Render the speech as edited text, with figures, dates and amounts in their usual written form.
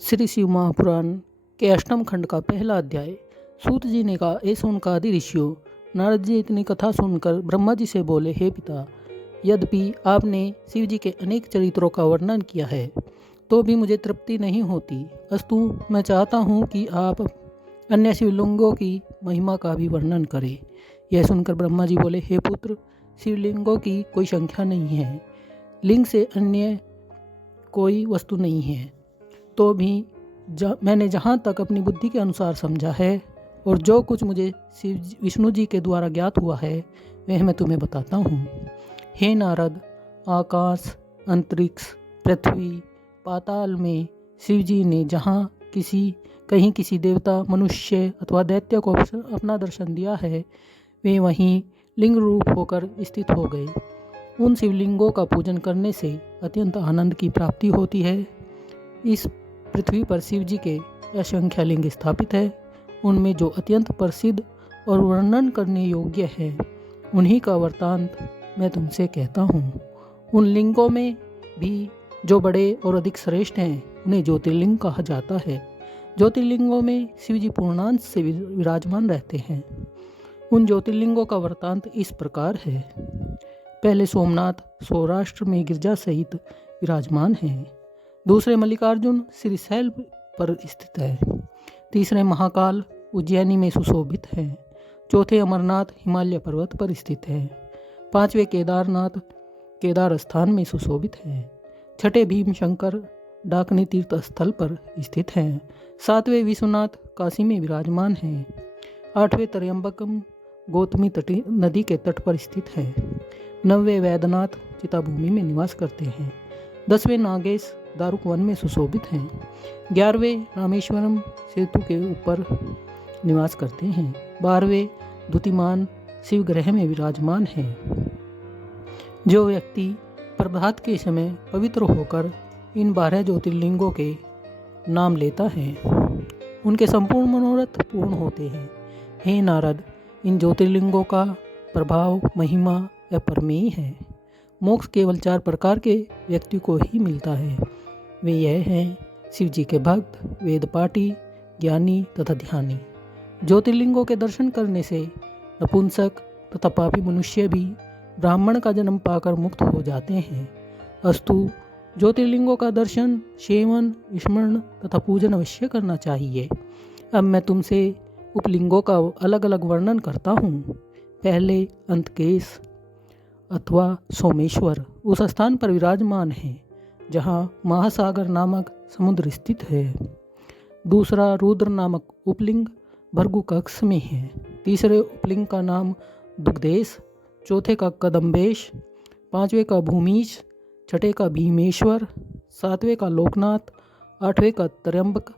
श्री शिव महापुराण के अष्टम खंड का पहला अध्याय। सूत जी ने कहा, ए सोनकादि ऋषियों, नारद जी इतनी कथा सुनकर ब्रह्मा जी से बोले, हे पिता, यद्यपि आपने शिव जी के अनेक चरित्रों का वर्णन किया है तो भी मुझे तृप्ति नहीं होती। अस्तु मैं चाहता हूँ कि आप अन्य शिवलिंगों की महिमा का भी वर्णन करें। यह सुनकर ब्रह्मा जी बोले, हे पुत्र, शिवलिंगों की कोई संख्या नहीं है, लिंग से अन्य कोई वस्तु नहीं है, तो भी मैंने जहाँ तक अपनी बुद्धि के अनुसार समझा है और जो कुछ मुझे विष्णु जी के द्वारा ज्ञात हुआ है वह मैं तुम्हें बताता हूँ। हे नारद, आकाश, अंतरिक्ष, पृथ्वी, पाताल में शिव जी ने जहाँ कहीं किसी देवता, मनुष्य अथवा दैत्य को अपना दर्शन दिया है, वे वहीं लिंग रूप होकर स्थित हो गए। उन शिवलिंगों का पूजन करने से अत्यंत आनंद की प्राप्ति होती है। इस पृथ्वी पर शिव जी के असंख्य लिंग स्थापित है। उनमें जो अत्यंत प्रसिद्ध और वर्णन करने योग्य है, उन्हीं का वृत्तांत मैं तुमसे कहता हूँ। उन लिंगों में भी जो बड़े और अधिक श्रेष्ठ हैं, उन्हें ज्योतिर्लिंग कहा जाता है। ज्योतिर्लिंगों में शिव जी पूर्णांश से विराजमान रहते हैं। उन ज्योतिर्लिंगों का वृत्तांत इस प्रकार है। पहले सोमनाथ सौराष्ट्र में गिरजा सहित विराजमान हैं। दूसरे मल्लिकार्जुन श्रीशैल पर स्थित है। तीसरे महाकाल उज्जैनी में सुशोभित है। चौथे अमरनाथ हिमालय पर्वत पर स्थित है। पांचवें केदारनाथ केदार स्थान में सुशोभित है। छठे भीमशंकर डाकनी तीर्थ स्थल पर स्थित हैं। सातवें विश्वनाथ काशी में विराजमान हैं। आठवें त्र्यंबकम गौतमी नदी के तट पर स्थित है। नौवें वैद्यनाथ चिताभूमि में निवास करते हैं। 10वें नागेश दारुक वन में सुशोभित हैं। 11वें रामेश्वरम सेतु के ऊपर निवास करते हैं। 12वें द्युतिमान शिव ग्रह में विराजमान है। जो व्यक्ति प्रभात के समय पवित्र होकर इन 12 ज्योतिर्लिंगों के नाम लेता है, उनके संपूर्ण मनोरथ पूर्ण होते हैं। हे नारद, इन ज्योतिर्लिंगों का प्रभाव, महिमा अपरमेय है। मोक्ष केवल 4 प्रकार के व्यक्ति को ही मिलता है। वे यह हैं: शिव जी के भक्त, वेदपाठी, ज्ञानी तथा ध्यानी। ज्योतिर्लिंगों के दर्शन करने से नपुंसक तथा पापी मनुष्य भी ब्राह्मण का जन्म पाकर मुक्त हो जाते हैं। अस्तु, ज्योतिर्लिंगों का दर्शन, सेवन, स्मरण तथा पूजन अवश्य करना चाहिए। अब मैं तुमसे उपलिंगों का अलग अलग वर्णन करता हूँ। पहले अंतकेश अथवा सोमेश्वर उस स्थान पर विराजमान है जहाँ महासागर नामक समुद्र स्थित है। दूसरा रुद्र नामक उपलिंग भृगु कक्ष में है। तीसरे उपलिंग का नाम दुग्धेश, चौथे का कदम्बेश, पांचवें का भूमीश, छठे का भीमेश्वर, सातवें का लोकनाथ, आठवें का त्र्यंबक